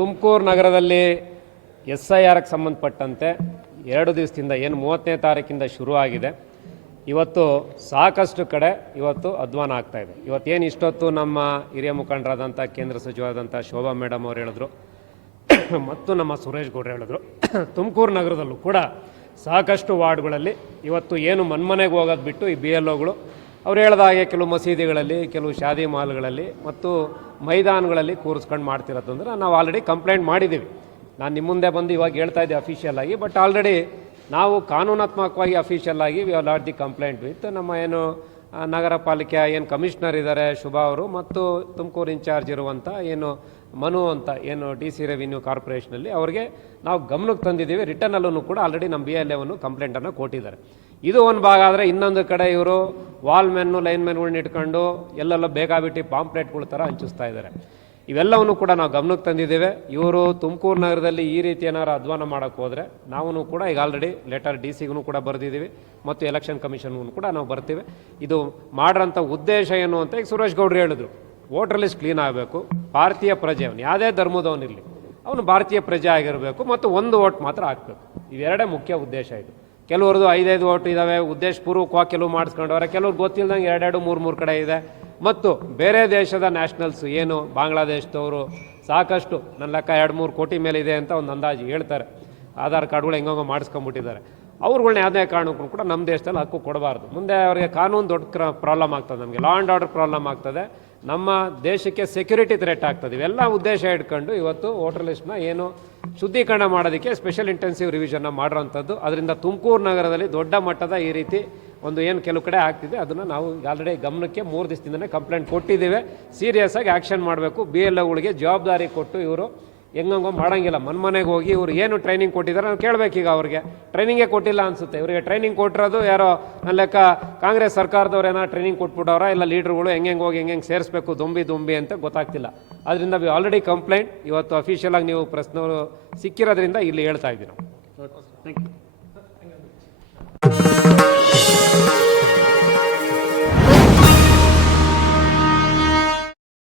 ತುಮಕೂರು ನಗರದಲ್ಲಿ SIRಗೆ ಸಂಬಂಧಪಟ್ಟಂತೆ 2 ದಿವಸದಿಂದ ಏನು 30ನೇ ತಾರೀಕಿಂದ ಶುರು ಆಗಿದೆ. ಇವತ್ತು ಸಾಕಷ್ಟು ಕಡೆ ಅಧ್ವಾನ ಆಗ್ತಾ ಇದೆ. ಇವತ್ತೇನು ಇಷ್ಟೊತ್ತು ನಮ್ಮ ಹಿರಿಯ ಮುಖಂಡರಾದಂಥ ಕೇಂದ್ರ ಸಚಿವರಾದಂಥ ಶೋಭಾ ಮೇಡಮ್ ಅವರು ಹೇಳಿದ್ರು ಮತ್ತು ನಮ್ಮ ಸುರೇಶ್ ಗೌಡ್ರು ಹೇಳಿದ್ರು, ತುಮಕೂರು ನಗರದಲ್ಲೂ ಕೂಡ ಸಾಕಷ್ಟು ವಾರ್ಡ್ಗಳಲ್ಲಿ ಇವತ್ತು ಏನು ಮನ್ಮನೆಗೆ ಹೋಗೋದು ಬಿಟ್ಟು ಈ BLOಗಳು ಅವ್ರು ಹೇಳಿದ ಹಾಗೆ ಕೆಲವು ಮಸೀದಿಗಳಲ್ಲಿ, ಕೆಲವು ಶಾದಿ ಮಾಲ್ಗಳಲ್ಲಿ ಮತ್ತು ಮೈದಾನಗಳಲ್ಲಿ ಕೂರಿಸ್ಕೊಂಡು ಮಾಡ್ತಿರೋದಂದ್ರೆ ನಾವು ಆಲ್ರೆಡಿ ಕಂಪ್ಲೇಂಟ್ ಮಾಡಿದ್ದೀವಿ. ನಾನು ನಿಮ್ಮ ಮುಂದೆ ಬಂದು ಇವಾಗ ಹೇಳ್ತಾ ಇದ್ದೆ ಅಫಿಷಿಯಲ್ ಆಗಿ, ಬಟ್ ಆಲ್ರೆಡಿ ನಾವು ಕಾನೂನಾತ್ಮಕವಾಗಿ ಅಫಿಷಿಯಲ್ ಆಗಿ we have lot the complaint with ನಮ್ಮ ಏನು ನಗರ ಪಾಲಿಕೆ ಏನು ಕಮಿಷನರ್ ಇದ್ದಾರೆ ಶುಭಾ ಅವರು ಮತ್ತು ತುಮಕೂರು ಇನ್ಚಾರ್ಜ್ ಇರುವಂಥ ಏನು ಮನು ಅಂತ ಏನು DC ರೆವಿನ್ಯೂ ಕಾರ್ಪೊರೇಷನಲ್ಲಿ ಅವ್ರಿಗೆ ನಾವು ಗಮನಕ್ಕೆ ತಂದಿದ್ದೀವಿ. ರಿಟರ್ನಲ್ಲೂ ಕೂಡ ಆಲ್ರೆಡಿ ನಮ್ಮ BLAವನ್ನು ಕಂಪ್ಲೇಂಟನ್ನು ಕೊಟ್ಟಿದ್ದಾರೆ. ಇದು ಒಂದು ಭಾಗ ಆದರೆ, ಇನ್ನೊಂದು ಕಡೆ ಇವರು ವಾಲ್ ಮೆನ್ನು ಲೈನ್ ಮೆನ್ಗಳನ್ನ ಇಟ್ಕೊಂಡು ಎಲ್ಲೆಲ್ಲ ಬೇಕಾಬಿಟ್ಟು ಪಾಂಪ್ಲೆಟ್ಗಳ ಥರ ಹಂಚಿಸ್ತಾ ಇದ್ದಾರೆ. ಇವೆಲ್ಲವನ್ನು ಕೂಡ ನಾವು ಗಮನಕ್ಕೆ ತಂದಿದ್ದೇವೆ. ಇವರು ತುಮಕೂರು ನಗರದಲ್ಲಿ ಈ ರೀತಿ ಏನಾರು ಅಧ್ವಾನ ಮಾಡೋಕ್ಕೆ ಹೋದರೆ ನಾವು ಕೂಡ ಈಗ ಆಲ್ರೆಡಿ ಲೆಟರ್ DCಗೂ ಕೂಡ ಬರೆದಿದ್ದೀವಿ ಮತ್ತು ಎಲೆಕ್ಷನ್ ಕಮಿಷನ್ಗೂ ಕೂಡ ನಾವು ಬರ್ತೀವಿ. ಇದು ಮಾಡೋಂಥ ಉದ್ದೇಶ ಏನು ಅಂತ ಈಗ ಸುರೇಶ್ ಗೌಡ್ರು ಹೇಳಿದ್ರು, ವೋಟರ್ ಲಿಸ್ಟ್ ಕ್ಲೀನ್ ಆಗಬೇಕು, ಭಾರತೀಯ ಪ್ರಜೆ ಅವನು ಯಾವುದೇ ಧರ್ಮದವನಿರಲಿ ಅವನು ಭಾರತೀಯ ಪ್ರಜೆ ಆಗಿರಬೇಕು ಮತ್ತು 1 ವೋಟ್ ಮಾತ್ರ ಹಾಕಬೇಕು. ಇವೆರಡೇ ಮುಖ್ಯ ಉದ್ದೇಶ. ಇದು ಕೆಲವ್ರದ್ದು 5-5 ವೋಟ್ ಇದ್ದಾವೆ, ಉದ್ದೇಶಪೂರ್ವಕವಾಗಿ ಕೆಲವು ಮಾಡಿಸ್ಕೊಂಡವ್ರೆ, ಕೆಲವ್ರು ಗೊತ್ತಿಲ್ಲದಂಗೆ 2-2, 3-3 ಕಡೆ ಇದೆ. ಮತ್ತು ಬೇರೆ ದೇಶದ ನ್ಯಾಷನಲ್ಸ್ ಏನು ಬಾಂಗ್ಲಾದೇಶದವರು ಸಾಕಷ್ಟು ನನ್ನ ಲೆಕ್ಕ 2-3 ಕೋಟಿ ಮೇಲೆ ಇದೆ ಅಂತ ಒಂದು ಅಂದಾಜು ಹೇಳ್ತಾರೆ. ಆಧಾರ್ ಕಾರ್ಡ್ಗಳು ಹೆಂಗೋ ಮಾಡಿಸ್ಕೊಂಡ್ಬಿಟ್ಟಿದ್ದಾರೆ. ಅವ್ರುಗಳ್ನ ಯಾವುದೇ ಕಾರಣಕ್ಕೂ ಕೂಡ ನಮ್ಮ ದೇಶದಲ್ಲಿ ಹಕ್ಕು ಕೊಡಬಾರ್ದು. ಮುಂದೆ ಅವರಿಗೆ ಕಾನೂನು ದೊಡ್ಡ ಪ್ರಾಬ್ಲಮ್ ಆಗ್ತದೆ, ನಮಗೆ ಲಾ ಆ್ಯಂಡ್ ಆರ್ಡರ್ ಪ್ರಾಬ್ಲಮ್ ಆಗ್ತದೆ, ನಮ್ಮ ದೇಶಕ್ಕೆ ಸೆಕ್ಯೂರಿಟಿ ಥ್ರೆಟ್ ಆಗ್ತದೆ. ಇವೆಲ್ಲ ಉದ್ದೇಶ ಇಟ್ಕೊಂಡು ಇವತ್ತು ವೋಟರ್ ಲಿಸ್ಟ್ನ ಏನು ಶುದ್ಧೀಕರಣ ಮಾಡೋದಕ್ಕೆ ಸ್ಪೆಷಲ್ ಇಂಟೆನ್ಸಿವ್ ರಿವಿಷನ್ನ ಮಾಡೋಂಥದ್ದು. ಅದರಿಂದ ತುಮಕೂರು ನಗರದಲ್ಲಿ ದೊಡ್ಡ ಮಟ್ಟದ ಈ ರೀತಿ ಒಂದು ಏನು ಕೆಲವು ಕಡೆ ಆಗ್ತಿದೆ ಅದನ್ನು ನಾವು ಆಲ್ರೆಡಿ ಗಮನಕ್ಕೆ 3 ದಿವಸದಿಂದನೇ ಕಂಪ್ಲೇಂಟ್ ಕೊಟ್ಟಿದ್ದೇವೆ. ಸೀರಿಯಸ್ ಆಗಿ ಆ್ಯಕ್ಷನ್ ಮಾಡಬೇಕು. BLOಗಳಿಗೆ ಜವಾಬ್ದಾರಿ ಕೊಟ್ಟು ಇವರು ಹೆಂಗಂಗೋ ಮಾಡೋಂಗಿಲ್ಲ. ಮನೆಗೆ ಹೋಗಿ ಇವರು ಏನು ಟ್ರೈನಿಂಗ್ ಕೊಟ್ಟಿದ್ದಾರೆ ನಾವು ಕೇಳಬೇಕೀಗ. ಅವ್ರಿಗೆ ಟ್ರೈನಿಂಗೇ ಕೊಟ್ಟಿಲ್ಲ ಅನಿಸುತ್ತೆ. ಇವರಿಗೆ ಟ್ರೈನಿಂಗ್ ಕೊಟ್ಟಿರೋದು ಯಾರೋ ನನ್ನ ಲೆಕ್ಕ ಕಾಂಗ್ರೆಸ್ ಸರ್ಕಾರದವ್ರು ಏನೋ ಟ್ರೈನಿಂಗ್ ಕೊಟ್ಬಿಟ್ಟವ್ರ, ಇಲ್ಲ ಲೀಡರ್ಗಳು ಹೆಂಗೆ ಹೋಗಿ ಹೆಂಗೆ ಸೇರಿಸ್ಬೇಕು ದುಂಬಿ ಅಂತ ಗೊತ್ತಾಗ್ತಿಲ್ಲ. ಅದರಿಂದ ವಿ ಆಲ್ರೆಡಿ ಕಂಪ್ಲೇಂಟ್ ಇವತ್ತು ಅಫಿಷಿಯಲ್ ಆಗಿ ನೀವು ಪ್ರಶ್ನವರು ಸಿಕ್ಕಿರೋದ್ರಿಂದ ಇಲ್ಲಿ ಹೇಳ್ತಾ ಇದ್ದೀವಿ ನಾವು. Thank you.